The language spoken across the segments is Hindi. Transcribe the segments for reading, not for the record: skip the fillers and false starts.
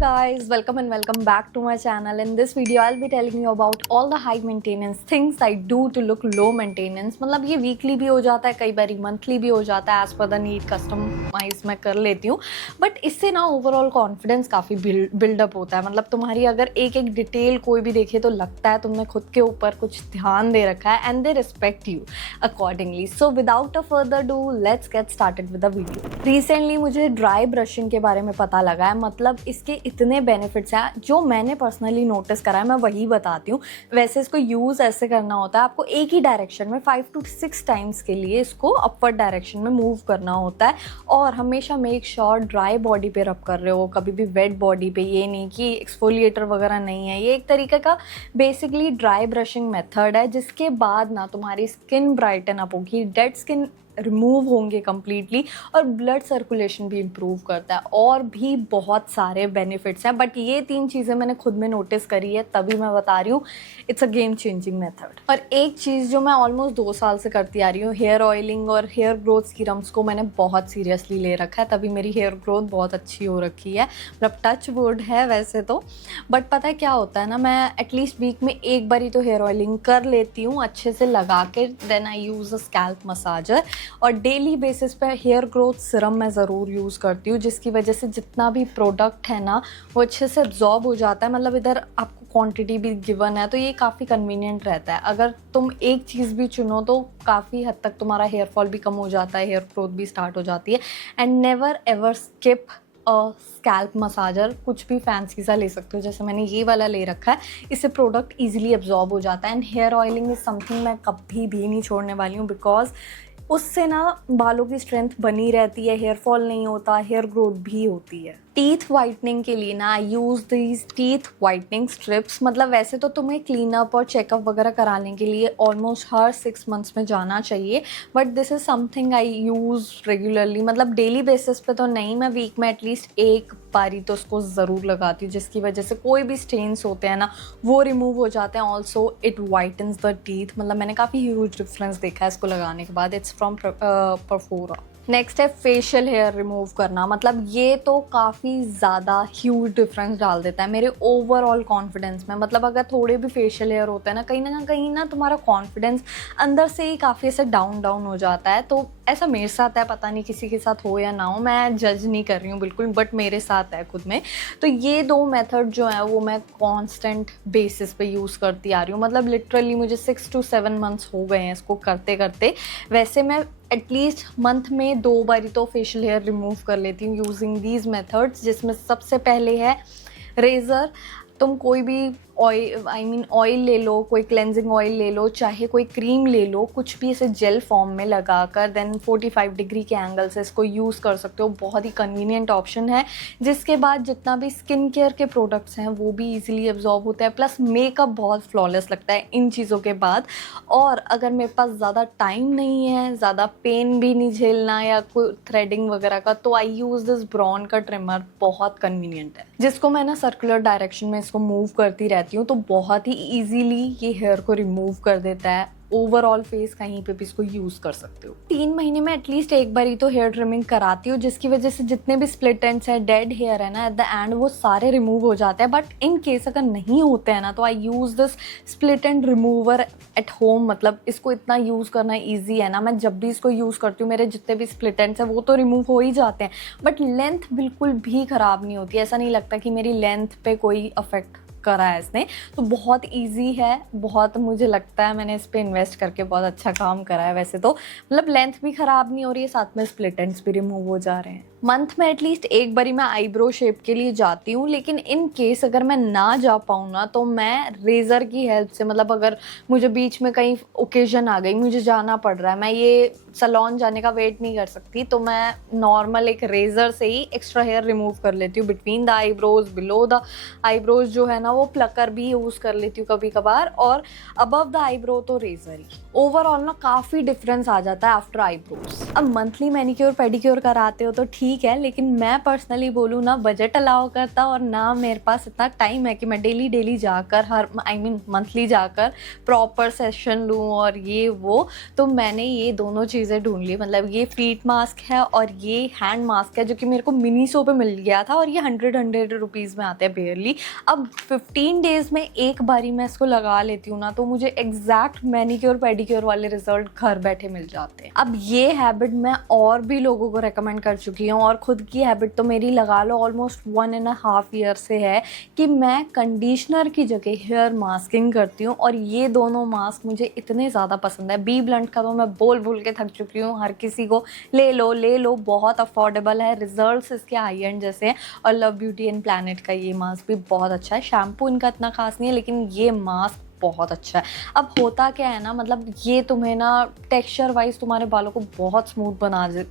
guys, welcome and welcome back to my channel. In this video I'll be telling you about all the high maintenance things I do to look low maintenance. मतलब ये वीकली भी हो जाता है, कई बार मंथली भी हो जाता है, as per the need customise मैं कर लेती हूँ. बट इससे ना ओवरऑल कॉन्फिडेंस काफ़ी बिल्डअप होता है. मतलब तुम्हारी अगर एक एक डिटेल कोई भी देखे तो लगता है तुमने खुद के ऊपर कुछ ध्यान दे रखा है and they respect you accordingly. So without a further do let's get started with the video. Recently मुझे ड्राई ब्रशिंग के बारे में पता लगा है. मतलब इसके इतने बेनिफिट्स हैं जो मैंने पर्सनली नोटिस करा है, मैं वही बताती हूँ. वैसे इसको यूज़ ऐसे करना होता है, आपको एक ही डायरेक्शन में 5 to 6 टाइम्स के लिए इसको अपवर्ड डायरेक्शन में मूव करना होता है. और हमेशा मेक श्योर ड्राई बॉडी पे रब कर रहे हो, कभी भी वेट बॉडी पे. ये नहीं कि एक्सफोलिएटर वगैरह नहीं है. ये एक तरीके का बेसिकली ड्राई ब्रशिंग मेथड है जिसके बाद ना तुम्हारी स्किन ब्राइटन अप होगी, डेड स्किन रिमूव होंगे कम्प्लीटली और ब्लड सर्कुलेशन भी इम्प्रूव करता है. और भी बहुत सारे बेनिफिट्स हैं, बट ये 3 चीज़ें मैंने खुद में नोटिस करी है तभी मैं बता रही हूँ. It's a game changing method. और एक चीज़ जो मैं ऑलमोस्ट 2 साल से करती आ रही हूँ, हेयर ऑयलिंग और हेयर ग्रोथ सीरम्स को मैंने बहुत सीरियसली ले रखा है, तभी मेरी हेयर ग्रोथ बहुत अच्छी हो रखी है. मतलब टच वुड है वैसे तो. बट पता है क्या होता है ना, मैं एटलीस्ट वीक में एक बार ही तो हेयर ऑयलिंग कर लेती हूँ अच्छे से लगा के. Then I use a scalp massager और डेली बेसिस पे हेयर ग्रोथ सिरम मैं ज़रूर यूज़ करती हूँ, जिसकी वजह से जितना भी प्रोडक्ट है ना वो अच्छे से एब्जॉर्ब हो जाता है. मतलब इधर आपको क्वांटिटी भी गिवन है तो ये काफ़ी कन्वीनियंट रहता है. अगर तुम एक चीज़ भी चुनो तो काफ़ी हद तक तुम्हारा हेयर फॉल भी कम हो जाता है, हेयर ग्रोथ भी स्टार्ट हो जाती है. And never ever skip scalp massager. कुछ भी फैंसी सा ले सकते हो, जैसे मैंने ये वाला ले रखा है. इससे प्रोडक्ट इजीली एब्जॉर्ब हो जाता है. And hair oiling is something मैं कभी भी नहीं छोड़ने वाली हूँ, बिकॉज उससे ना बालों की स्ट्रेंथ बनी रहती है, हेयर फॉल नहीं होता, हेयर ग्रोथ भी होती है. टीथ वाइटनिंग के लिए ना I use these teeth whitening strips. मतलब वैसे तो तुम्हें क्लीन अप और चेकअप वगैरह कराने के लिए ऑलमोस्ट हर 6 मंथ्स में जाना चाहिए, but this is something I use regularly. मतलब डेली बेसिस पे तो नहीं, मैं वीक में एटलीस्ट एक बारी तो उसको ज़रूर लगाती हूँ, जिसकी वजह से कोई भी स्टेन्स होते हैं ना वो रिमूव हो जाते हैं. Also it whitens the teeth. मतलब मैंने काफ़ी ह्यूज डिफरेंस देखा है इसको लगाने के बाद. It's from Perfora. नेक्स्ट है फेशियल हेयर रिमूव करना. मतलब ये तो काफ़ी ज़्यादा ह्यूज डिफरेंस डाल देता है मेरे ओवरऑल कॉन्फिडेंस में. मतलब अगर थोड़े भी फेशियल हेयर होते हैं ना कहीं ना तुम्हारा कॉन्फिडेंस अंदर से ही काफ़ी ऐसे डाउन हो जाता है. तो ऐसा मेरे साथ है, पता नहीं किसी के साथ हो या ना हो, मैं जज नहीं कर रही हूँ बिल्कुल, बट मेरे साथ है खुद में. तो ये 2 मेथड जो है वो मैं कॉन्स्टेंट बेसिस पे यूज़ करती आ रही हूँ. मतलब लिटरली मुझे 6 to 7 मंथ्स हो गए हैं इसको करते करते. वैसे मैं एटलीस्ट मंथ में 2 बारी तो फेशियल हेयर रिमूव कर लेती हूँ यूजिंग दीज मेथड्स, जिसमें सबसे पहले है रेज़र. तुम कोई भी ऑयल ले लो, कोई क्लेंजिंग ऑयल ले लो, चाहे कोई क्रीम ले लो, कुछ भी इसे जेल फॉर्म में लगाकर देन 45 डिग्री के एंगल से इसको यूज़ कर सकते हो. बहुत ही कन्वीनियंट ऑप्शन है. जिसके बाद जितना भी स्किन केयर के प्रोडक्ट्स हैं वो भी इजीली एब्जॉर्ब होते हैं, प्लस मेकअप बहुत फ्लॉलेस लगता है इन चीज़ों के बाद. और अगर मेरे पास ज़्यादा टाइम नहीं है, ज़्यादा पेन भी नहीं झेलना या कोई थ्रेडिंग वगैरह का, तो आई यूज़ दिस ब्रॉन का ट्रिमर. बहुत कन्वीनियंट है, जिसको मैं ना सर्कुलर डायरेक्शन में इसको मूव करती रहती हूँ, तो बहुत ही इजीली ये हेयर को रिमूव कर देता है. ओवरऑल फेस कहीं पे भी इसको यूज़ कर सकते हो. 3 महीने में एटलीस्ट एक बार ही तो हेयर ट्रिमिंग कराती हूँ, जिसकी वजह से जितने भी स्प्लिट एंड्स है, डेड हेयर है ना एट द एंड, वो सारे रिमूव हो जाते हैं. बट इन केस अगर नहीं होते हैं ना तो I use this split end remover at home. मतलब इसको इतना यूज़ करना ईजी है ना, मैं जब भी इसको यूज़ करती हूँ मेरे जितने भी स्प्लिट एंड्स हैं वो तो रिमूव हो ही जाते हैं, बट लेंथ बिल्कुल भी ख़राब नहीं होती. ऐसा नहीं लगता कि मेरी लेंथ पे कोई अफेक्ट करा है इसने. तो बहुत इजी है, बहुत मुझे लगता है मैंने इस पे इन्वेस्ट करके बहुत अच्छा काम करा है. वैसे तो मतलब लेंथ भी ख़राब नहीं हो रही है, साथ में स्प्लिट एंड्स भी रिमूव हो जा रहे हैं. मंथ में एटलीस्ट एक बारी मैं आईब्रो शेप के लिए जाती हूँ, लेकिन इन केस अगर मैं ना जा पाऊँ ना तो मैं रेज़र की हेल्प से, मतलब अगर मुझे बीच में कहीं ओकेजन आ गई, मुझे जाना पड़ रहा है, मैं ये सैलून जाने का वेट नहीं कर सकती, तो मैं नॉर्मल एक रेज़र से ही एक्स्ट्रा हेयर रिमूव कर लेती हूँ between the eyebrows, below the eyebrows जो है ना वो प्लकर भी यूज़ कर लेती हूँ कभी कभार, और अबव द आईब्रो तो रेज़र ही. ओवरऑल ना काफ़ी डिफरेंस आ जाता है आफ्टर आईब्रोज. अब मंथली मैनिक्योर पेडिक्योर कराते हो तो ठीक ठीक है, लेकिन मैं पर्सनली बोलूँ ना बजट अलाउ करता और ना मेरे पास इतना टाइम है कि मैं डेली जाकर मंथली जाकर प्रॉपर सेशन लूँ और ये वो। तो मैंने ये दोनों चीज़ें ढूंढ ली, मतलब ये फीट मास्क है और ये हैंड मास्क है जो कि मेरे को मिनीसो पे मिल गया था और ये 100 रुपीज़ में आते हैं बेयरली। अब 15 डेज़ में एक बारी मैं इसको लगा लेती हूँ ना तो मुझे एग्जैक्ट मैनीक्योर पेडिक्योर वाले रिजल्ट घर बैठे मिल जाते हैं। अब ये हैबिट मैं और भी लोगों को रेकमेंड कर चुकी हूँ और खुद की हैबिट तो मेरी लगा लो ऑलमोस्ट 1.5 ईयर से है कि मैं कंडीशनर की जगह हेयर मास्किंग करती हूँ और ये दोनों मास्क मुझे इतने ज़्यादा पसंद है। बी ब्लंट का तो मैं बोल के थक चुकी हूँ, हर किसी को ले लो, बहुत अफोर्डेबल है, रिजल्ट्स इसके हाई एंड जैसे हैं। और लव ब्यूटी एंड प्लैनेट का ये मास्क भी बहुत अच्छा है। शैम्पू इनका इतना खास नहीं है लेकिन ये मास्क बहुत अच्छा है। अब होता क्या है ना, मतलब ये तुम्हें ना टेक्सचर वाइज तुम्हारे बालों को बहुत स्मूथ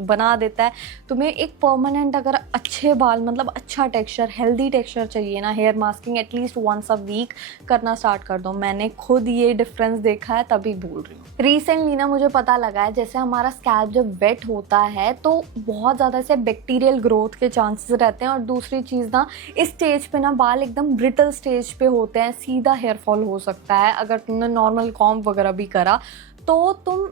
बना देता है। तुम्हें एक परमानेंट अगर अच्छे बाल, मतलब अच्छा टेक्सचर, हेल्दी टेक्सचर चाहिए ना, hair masking at least once a week करना स्टार्ट कर दो। मैंने खुद ये डिफरेंस देखा है, तभी बोल रही हूँ। रिसेंटली ना मुझे पता लगा है जैसे हमारा स्कैल्प जब वेट होता है तो बहुत ज़्यादा से बैक्टीरियल ग्रोथ के चांसेस रहते हैं और दूसरी चीज़ ना इस स्टेज पे ना बाल एकदम ब्रिटल स्टेज पे होते हैं, सीधा हेयर फॉल हो सकता है। अगर तुमने नॉर्मल कॉम्ब वगैरह भी करा तो तुम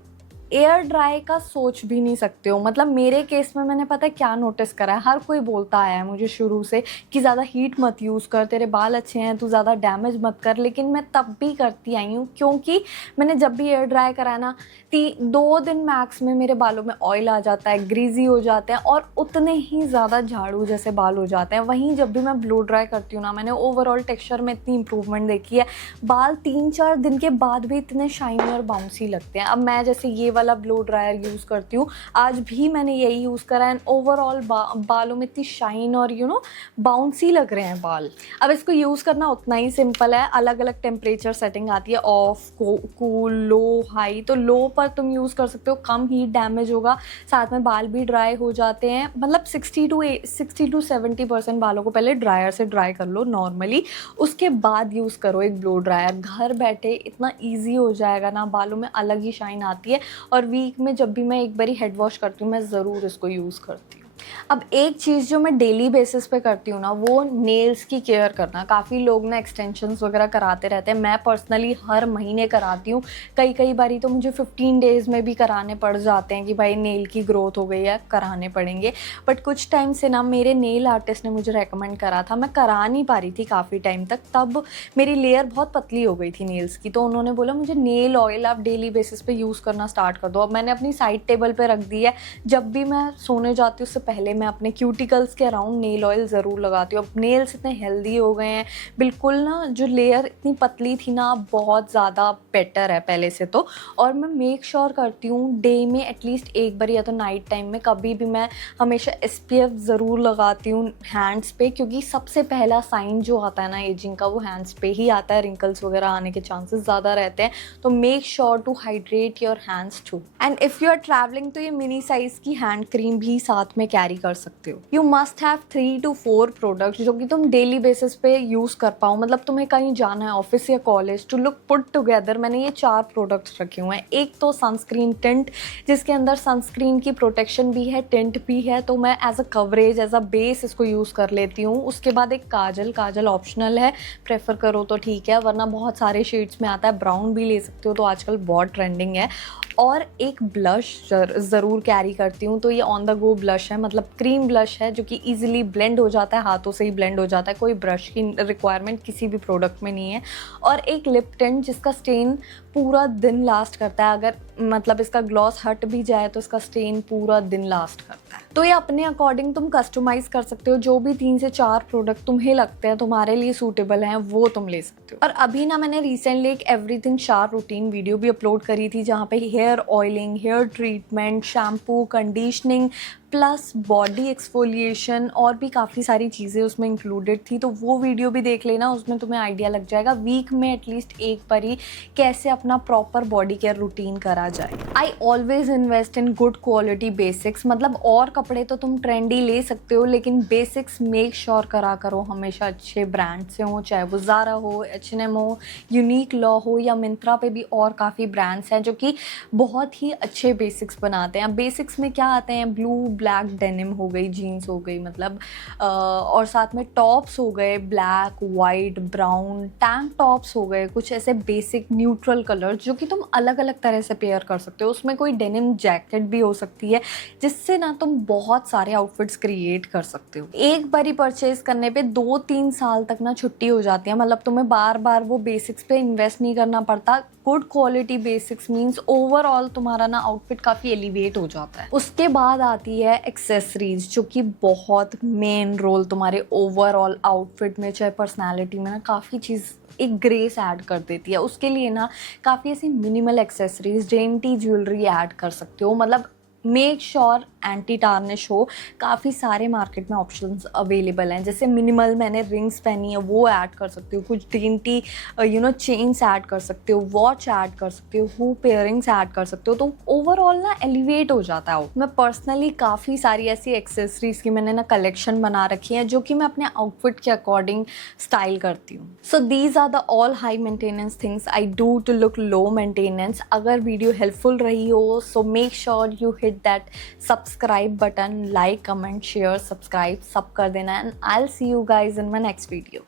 एयर ड्राई का सोच भी नहीं सकते हो। मतलब मेरे केस में मैंने पता है क्या नोटिस करा है, हर कोई बोलता आया है मुझे शुरू से कि ज़्यादा हीट मत यूज़ कर, तेरे बाल अच्छे हैं, तू ज़्यादा डैमेज मत कर, लेकिन मैं तब भी करती आई हूँ क्योंकि मैंने जब भी एयर ड्राई करा ना 2 दिन मैक्स में मेरे बालों में ऑयल आ जाता है, ग्रीजी हो जाते हैं और उतने ही ज़्यादा झाड़ू जैसे बाल हो जाते हैं। वहीं जब भी मैं ब्लो ड्राई करती हूँ ना, मैंने ओवरऑल टेक्सचर में इतनी इंप्रूवमेंट देखी है, बाल 3-4 दिन के बाद भी इतने शाइनी और बाउंसी लगते हैं। अब मैं जैसे ये वाला ब्लो ड्रायर यूज़ करती हूँ, आज भी मैंने यही यूज़ करा है, ओवरऑल बालों में इतनी शाइन और बाउंसी लग रहे हैं बाल। अब इसको यूज़ करना उतना ही सिंपल है, अलग अलग टेम्परेचर सेटिंग आती है, ऑफ, कूल, लो, हाई। तो लो पर तुम यूज़ कर सकते हो, कम हीट डैमेज होगा, साथ में बाल भी ड्राई हो जाते हैं। मतलब 60 to 70% बालों को पहले ड्रायर से ड्राई कर लो नॉर्मली, उसके बाद यूज़ करो एक ब्लो ड्रायर। घर बैठे इतना ईजी हो जाएगा ना, बालों में अलग ही शाइन आती है। और वीक में जब भी मैं एक बारी हेड वॉश करती हूँ मैं ज़रूर इसको यूज़ करती हूँ। अब एक चीज़ जो मैं डेली बेसिस पे करती हूँ ना, वो नेल्स की केयर करना। काफ़ी लोग ना एक्सटेंशंस वगैरह कराते रहते हैं, मैं पर्सनली हर महीने कराती हूँ। कई बारी तो मुझे 15 डेज़ में भी कराने पड़ जाते हैं कि भाई नेल की ग्रोथ हो गई है, कराने पड़ेंगे। बट कुछ टाइम से ना मेरे नेल आर्टिस्ट ने मुझे रेकमेंड करा था, मैं करा नहीं पा रही थी काफ़ी टाइम तक, तब मेरी लेयर बहुत पतली हो गई थी नेल्स की। तो उन्होंने बोला मुझे नेल ऑयल आप डेली बेसिस पे यूज़ करना स्टार्ट कर दो। अब मैंने अपनी साइड टेबल पे रख दी है, जब भी मैं सोने जाती हूँ उससे पहले मैं अपने क्यूटिकल्स के अराउंड नेल ऑयल ज़रूर लगाती हूँ। अब नेल्स इतने हेल्दी हो गए हैं, बिल्कुल ना जो लेयर इतनी पतली थी ना बहुत ज़्यादा बेटर है पहले से तो। और मैं मेक श्योर करती हूँ डे में एटलीस्ट एक बार या तो नाइट टाइम में कभी भी मैं हमेशा SPF ज़रूर लगाती हूँ हैंड्स पे, क्योंकि सबसे पहला साइन जो आता है ना एजिंग का वो हैंड्स पे ही आता है, रिंकल्स वगैरह आने के चांसेस ज़्यादा रहते हैं। तो make sure to hydrate your hands too. And if you are travelling तो ये मिनी साइज़ की हैंड क्रीम भी साथ में कैरी कर सकते हो। You must have 3 to 4 products जो कि तुम डेली बेसिस पे यूज़ कर पाओ। मतलब तुम्हें कहीं जाना है ऑफिस या college, to look put together मैंने ये 4 प्रोडक्ट्स रखे हुए हैं। एक तो सनस्क्रीन टिंट, जिसके अंदर सनस्क्रीन की प्रोटेक्शन भी है, टिंट भी है, तो मैं as a coverage, as a base इसको यूज़ कर लेती हूँ। उसके बाद एक काजल ऑप्शनल है, प्रेफर करो तो ठीक है, वरना बहुत सारे शेड्स में आता है, ब्राउन भी ले सकते हो तो आजकल बहुत ट्रेंडिंग है। और एक ब्लश ज़रूर कैरी करती हूँ, तो ये ऑन द गो ब्लश है, मतलब क्रीम ब्लश है जो कि ईजिली ब्लेंड हो जाता है, हाथों से ही ब्लेंड हो जाता है, कोई ब्रश की रिक्वायरमेंट किसी भी प्रोडक्ट में नहीं है। और एक लिप टिंट जिसका स्टेन पूरा दिन लास्ट करता है, अगर मतलब इसका ग्लॉस हट भी जाए तो इसका स्टेन पूरा दिन लास्ट करता है। तो ये अपने अकॉर्डिंग तुम कस्टमाइज़ कर सकते हो, जो भी 3 से 4 प्रोडक्ट तुम्हें लगते हैं तुम्हारे लिए सूटेबल हैं वो तुम ले सकते हो। और अभी ना मैंने रिसेंटली एक एवरीथिंग शार रूटीन वीडियो भी अपलोड करी थी, जहाँ पे hair oiling, hair treatment, shampoo, conditioning plus body exfoliation और भी काफ़ी सारी चीज़ें उसमें इंक्लूडेड थी। तो वो वीडियो भी देख लेना, उसमें तुम्हें आइडिया लग जाएगा वीक में एटलीस्ट एक बार ही कैसे अपना प्रॉपर बॉडी केयर रूटीन करा जाए। I always invest in good quality basics, मतलब और कपड़े तो तुम ट्रेंडी ले सकते हो लेकिन बेसिक्स मेक श्योर करा करो हमेशा अच्छे ब्रांड से हो, चाहे वो ज़ारा हो, H&M हो, यूनिक लॉ हो या मिंत्रा पे भी और काफ़ी ब्रांड्स हैं जो कि बहुत ही अच्छे बेसिक्स बनाते हैं। बेसिक्स में क्या आते हैं, ब्लू, ब्लैक डेनिम हो गई, जीन्स हो गई मतलब, और साथ में टॉप्स हो गए black, white, brown, tank tops हो गए, कुछ ऐसे बेसिक न्यूट्रल कलर जो कि तुम अलग अलग तरह से पेयर कर सकते हो। उसमें कोई डेनिम जैकेट भी हो सकती है जिससे ना तुम बहुत सारे आउटफिट्स क्रिएट कर सकते हो। एक बारी परचेज करने पे 2-3 साल तक ना छुट्टी हो जाती है, मतलब तुम्हें बार बार वो बेसिक्स पे इन्वेस्ट नहीं करना पड़ता। Good quality basics means overall तुम्हारा ना आउटफिट काफ़ी एलिवेट हो जाता है। उसके बाद आती है एक्सेसरीज, जो कि बहुत मेन रोल तुम्हारे ओवरऑल आउटफिट में चाहे पर्सनैलिटी में ना काफ़ी चीज़ एक ग्रेस ऐड कर देती है। उसके लिए ना काफ़ी ऐसी minimal accessories, dainty jewellery add कर सकते हो, मतलब मेक श्योर एंटी टार्निश हो। काफ़ी सारे मार्केट में ऑप्शंस अवेलेबल हैं, जैसे मिनिमल मैंने रिंग्स पहनी है वो ऐड कर सकते हो, कुछ डेंटी चेन्स ऐड कर सकते हो, वॉच ऐड कर सकते हो, हुप इयरिंग्स ऐड कर सकते हो, तो ओवरऑल ना एलिवेट हो जाता है। मैं पर्सनली काफ़ी सारी ऐसी एक्सेसरीज की मैंने ना कलेक्शन बना रखी है जो कि मैं अपने आउटफिट के अकॉर्डिंग स्टाइल करती हूँ। So these are the all high maintenance things I do to look low maintenance. अगर वीडियो हेल्पफुल रही हो so make sure you hit that subscribe button, like, comment, share, subscribe सब कर देना, and I will see you guys in my next video.